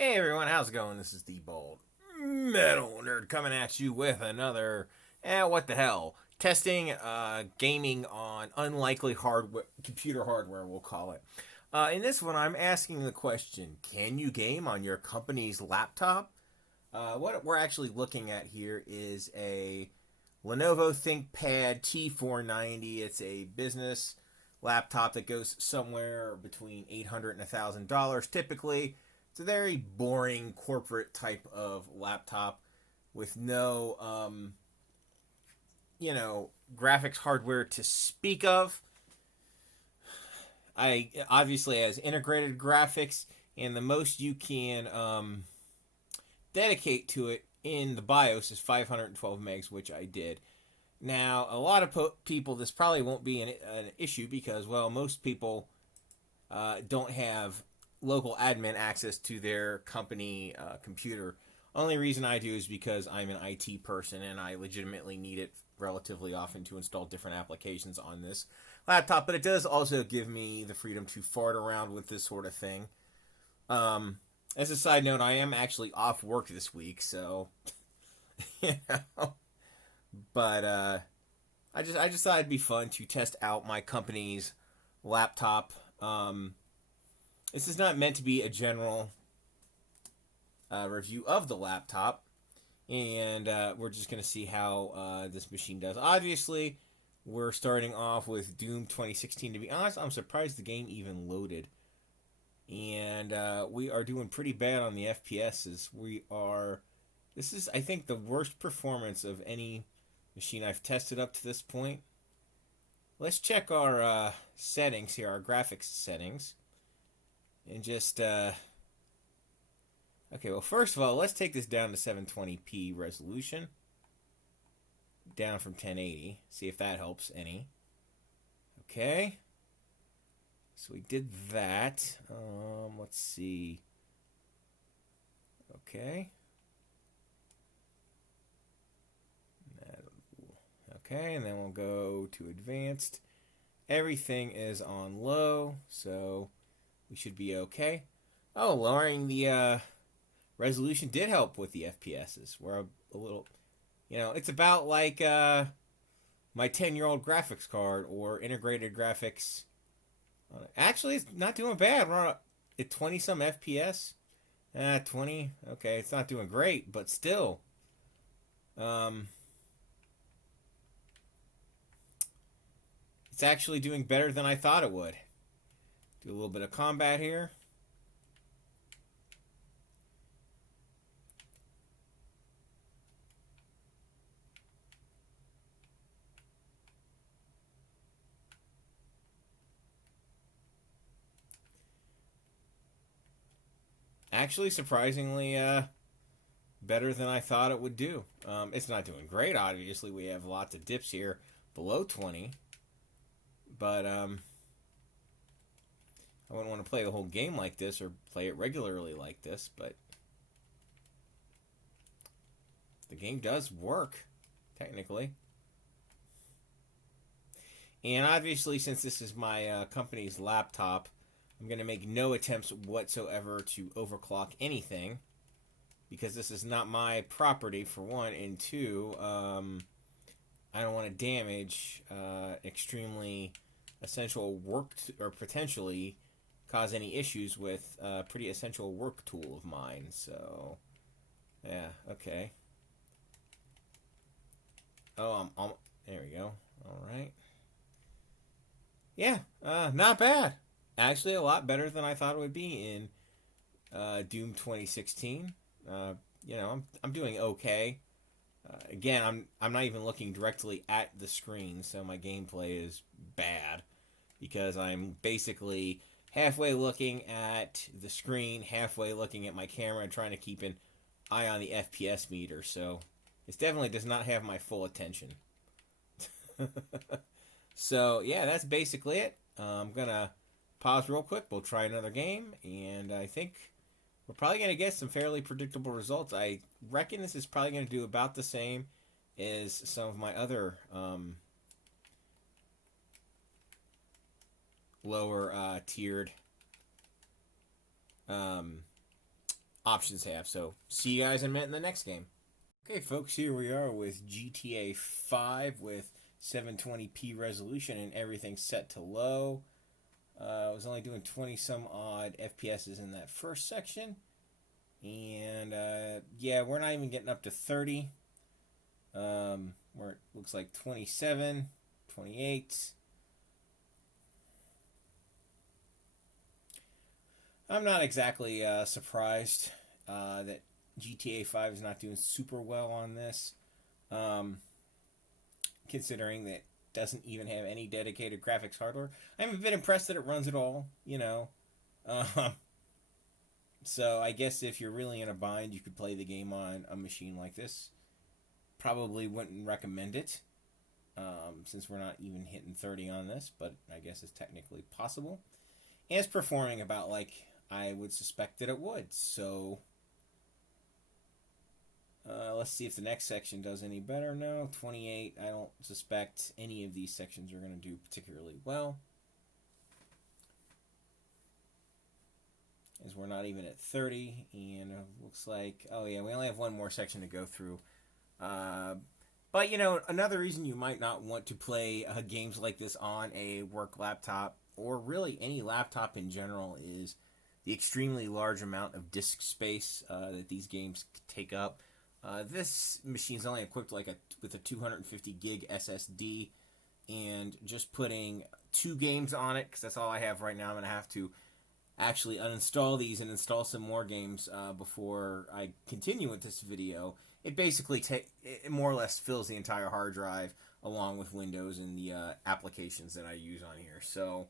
Hey everyone, how's it going? This is the Bold Metal Nerd coming at you with another, what the hell, testing gaming on unlikely hardware, computer hardware, we'll call it. In this one, I'm asking the question: can you game on your company's laptop? What we're actually looking at here is a Lenovo Thinkpad T490. It's a business laptop that goes somewhere between $800 and $1,000 typically. It's a very boring corporate type of laptop with no, graphics hardware to speak of. I obviously has integrated graphics, and the most you can dedicate to it in the BIOS is 512 megs, which I did. Now, a lot of people, this probably won't be an issue because, well, most people don't have local admin access to their company computer. Only reason I do is because I'm an IT person and I legitimately need it relatively often to install different applications on this laptop. But it does also give me the freedom to fart around with this sort of thing. As a side note, I am actually off work this week, so you know. But I just thought it'd be fun to test out my company's laptop. This is not meant to be a general review of the laptop, and we're just going to see how this machine does. Obviously, we're starting off with Doom 2016. To be honest, I'm surprised the game even loaded. And we are doing pretty bad on the FPSs. This is, I think, the worst performance of any machine I've tested up to this point. Let's check our settings here, our graphics settings. And just, okay, well, first of all, let's take this down to 720p resolution. Down from 1080. See if that helps any. Okay. So we did that. Let's see. Okay. Okay, and then we'll go to advanced. Everything is on low, so we should be okay. Oh, lowering the resolution did help with the FPSs. We're a little, it's about like my 10-year-old graphics card or integrated graphics. Actually, it's not doing bad. We're at 20 some FPS. 20. Okay, it's not doing great, but still. It's actually doing better than I thought it would. Do a little bit of combat here. Actually, surprisingly, better than I thought it would do. It's not doing great, obviously. We have lots of dips here below 20. But I wouldn't want to play the whole game like this or play it regularly like this. But the game does work, technically. And obviously, since this is my company's laptop, I'm going to make no attempts whatsoever to overclock anything. Because this is not my property, for one. And two, I don't want to damage extremely essential work or potentially cause any issues with a pretty essential work tool of mine. So, yeah, okay. Oh, there we go. All right. Yeah, not bad. Actually, a lot better than I thought it would be in Doom 2016. I'm doing okay. Again, I'm not even looking directly at the screen, so my gameplay is bad because I'm basically halfway looking at the screen, halfway looking at my camera, and trying to keep an eye on the FPS meter. So this definitely does not have my full attention. So yeah, that's basically it. I'm gonna pause real quick. We'll try another game, and I think we're probably going to get some fairly predictable results. I reckon this is probably going to do about the same as some of my other lower tiered options have. So see you guys in a minute in the next game. Okay, folks, here we are with GTA 5 with 720p resolution and everything set to low. I was only doing 20 some odd FPSs in that first section. And yeah, we're not even getting up to 30. Where it looks like 27, 28. I'm not exactly surprised that GTA 5 is not doing super well on this, considering that it doesn't even have any dedicated graphics hardware. I'm a bit impressed that it runs it all, you know. So I guess if you're really in a bind, you could play the game on a machine like this. Probably wouldn't recommend it, since we're not even hitting 30 on this, but I guess it's technically possible. And it's performing about like I would suspect that it would, so let's see if the next section does any better. No, 28. I don't suspect any of these sections are going to do particularly well, as we're not even at 30, and it looks like, oh yeah, we only have one more section to go through. But, you know, another reason you might not want to play games like this on a work laptop, or really any laptop in general, is the extremely large amount of disk space that these games take up. This machine's only equipped with a 250 gig SSD, and just putting 2 games on it, because that's all I have right now. I'm going to have to actually uninstall these and install some more games before I continue with this video. It basically it more or less fills the entire hard drive along with Windows and the applications that I use on here. So,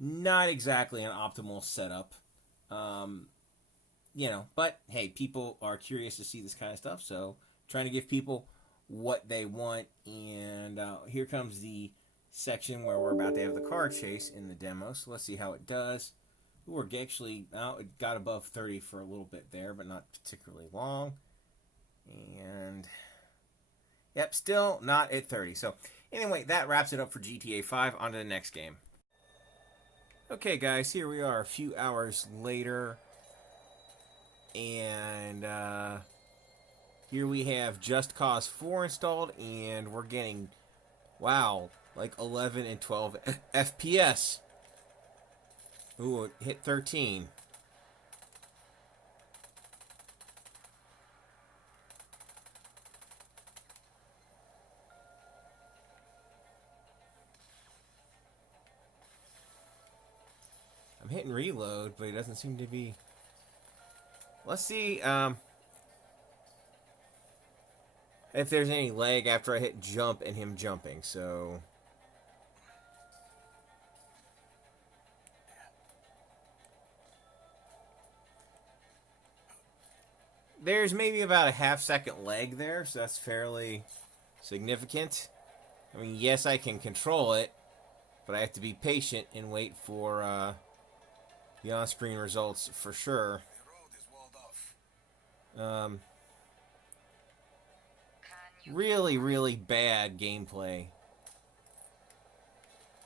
not exactly an optimal setup. You know, but hey, people are curious to see this kind of stuff, so trying to give people what they want. And here comes the section where we're about to have the car chase in the demo. So let's see how it does. We're actually, it got above 30 for a little bit there, but not particularly long. And yep, still not at 30. So anyway, that wraps it up for GTA 5. On to the next game. Okay, guys, here we are a few hours later. And here we have Just Cause 4 installed, and we're getting, wow, like 11 and 12 FPS. Ooh, it hit 13. I'm hitting reload, but it doesn't seem to be. Let's see if there's any lag after I hit jump and him jumping. So there's maybe about a half-second lag there, so that's fairly significant. I mean, yes, I can control it, but I have to be patient and wait for the on-screen results for sure. Really, really bad gameplay.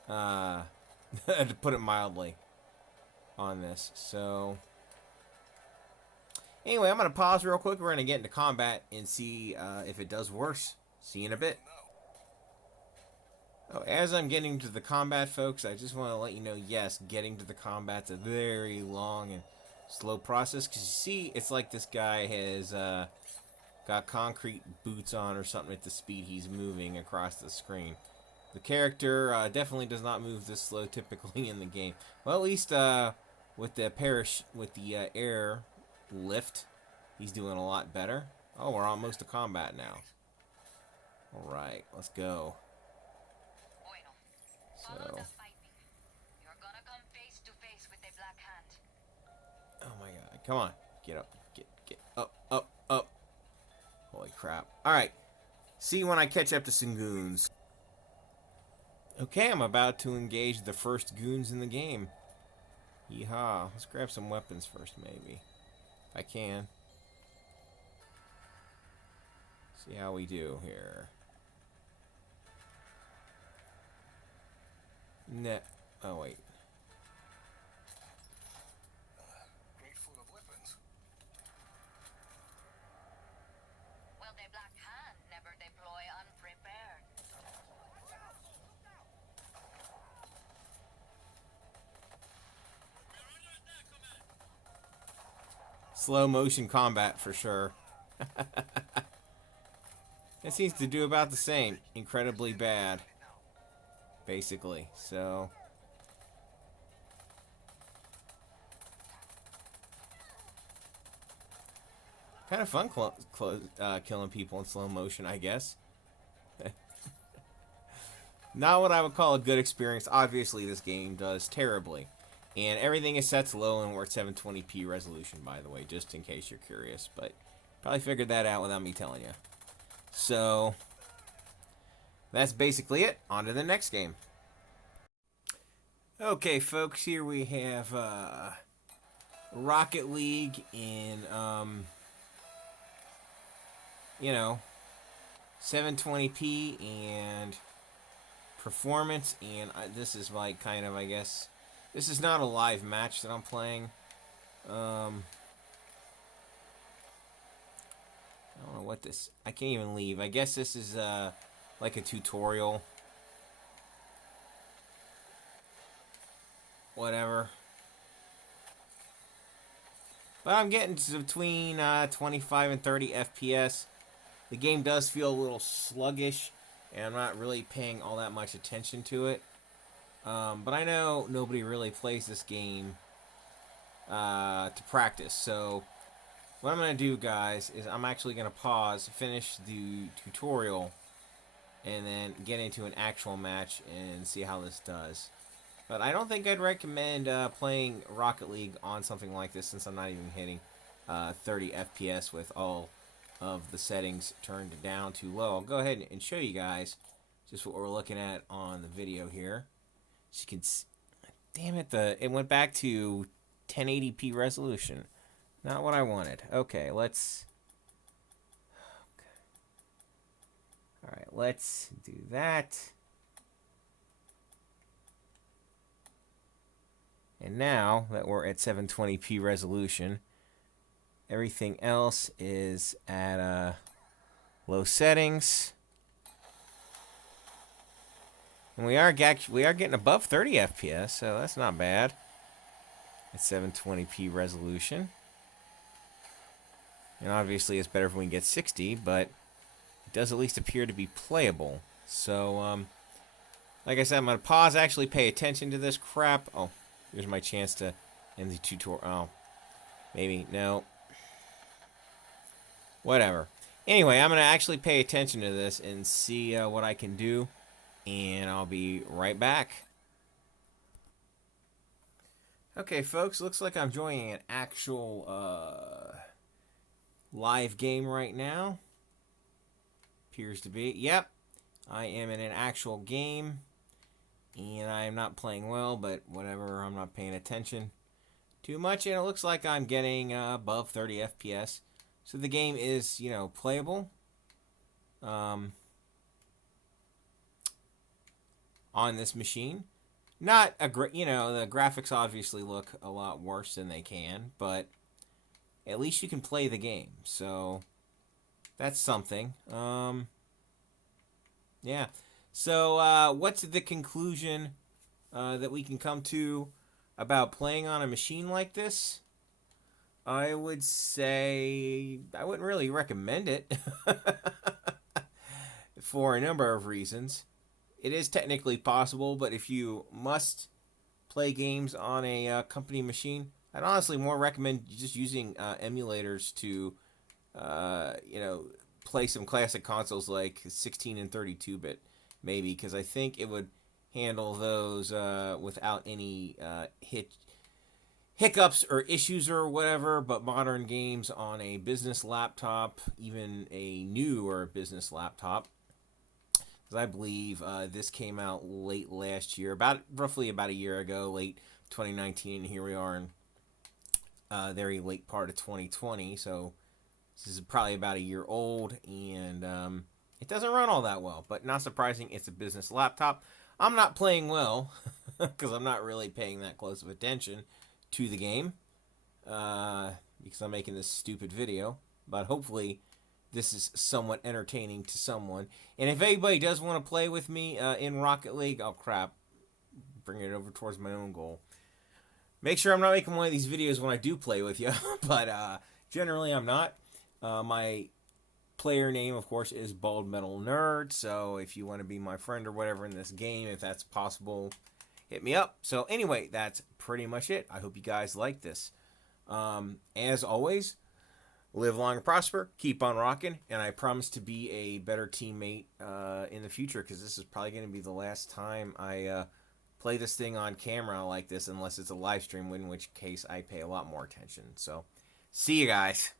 To put it mildly on this. So anyway, I'm going to pause real quick. We're going to get into combat and see if it does worse. See you in a bit. Oh, as I'm getting to the combat, folks, I just want to let you know, yes, getting to the combat's a very long and slow process. Because you see, it's like this guy has got concrete boots on or something at the speed he's moving across the screen. The character definitely does not move this slow typically in the game. Well, at least with the air lift, he's doing a lot better. Oh, we're almost to combat now. All right, let's go. So, oh my god, come on, get up, get up, up, up. Holy crap. Alright, see you when I catch up to some goons. Okay, I'm about to engage the first goons in the game. Yeehaw, let's grab some weapons first, maybe. If I can. See how we do here. Oh, wait. slow motion combat for sure. It seems to do about the same. Incredibly bad, basically. So kind of fun killing people in slow motion, I guess. Not what I would call a good experience. Obviously, this game does terribly. And everything is set to low, and we're at 720p resolution, by the way, just in case you're curious. But probably figured that out without me telling you. So that's basically it. On to the next game. Okay, folks, here we have Rocket League in, 720p and performance. And this is like kind of, I guess, this is not a live match that I'm playing. I don't know what this... I can't even leave. I guess this is like a tutorial. Whatever. But I'm getting to between 25 and 30 FPS. The game does feel a little sluggish, and I'm not really paying all that much attention to it. But I know nobody really plays this game to practice. So what I'm going to do, guys, is I'm actually going to pause, finish the tutorial, and then get into an actual match and see how this does. But I don't think I'd recommend playing Rocket League on something like this, since I'm not even hitting 30 FPS with all of the settings turned down too low. I'll go ahead and show you guys just what we're looking at on the video here. So you can see, damn it, it went back to 1080p resolution. Not what I wanted. Okay, let's... Okay. Alright, let's do that. And now that we're at 720p resolution, everything else is at low settings. And we are getting above 30 FPS, so that's not bad. At 720p resolution. And obviously it's better if we can get 60, but it does at least appear to be playable. So, like I said, I'm going to pause, actually pay attention to this crap. Oh, here's my chance to end the tutorial. Oh, maybe, no. Whatever. Anyway, I'm going to actually pay attention to this and see what I can do. And I'll be right back. Okay, folks, looks like I'm joining an actual live game right now. Appears to be. Yep, I am in an actual game. And I am not playing well, but whatever, I'm not paying attention too much. And it looks like I'm getting above 30 FPS. So the game is, playable. On this machine. Not a great, the graphics obviously look a lot worse than they can, but at least you can play the game. So that's something. Yeah. So what's the conclusion that we can come to about playing on a machine like this? I would say I wouldn't really recommend it for a number of reasons. It is technically possible, but if you must play games on a company machine, I'd honestly more recommend just using emulators to, play some classic consoles like 16 and 32-bit, maybe, because I think it would handle those without any hiccups or issues or whatever. But modern games on a business laptop, even a newer business laptop, because I believe this came out late last year, roughly about a year ago, late 2019, and here we are in very late part of 2020, so this is probably about a year old, and it doesn't run all that well, but not surprising, it's a business laptop. I'm not playing well, because I'm not really paying that close of attention to the game, because I'm making this stupid video, but hopefully this is somewhat entertaining to someone. And if anybody does want to play with me in Rocket League, oh crap, bring it over towards my own goal. Make sure I'm not making one of these videos when I do play with you. But Generally, I'm not. My player name, of course, is Bald Metal Nerd. So if you want to be my friend or whatever in this game, if that's possible, hit me up. So anyway, that's pretty much it. I hope you guys like this. As always, live long and prosper, keep on rocking, and I promise to be a better teammate in the future, because this is probably going to be the last time I play this thing on camera like this, unless it's a live stream, in which case I pay a lot more attention. So, see you guys.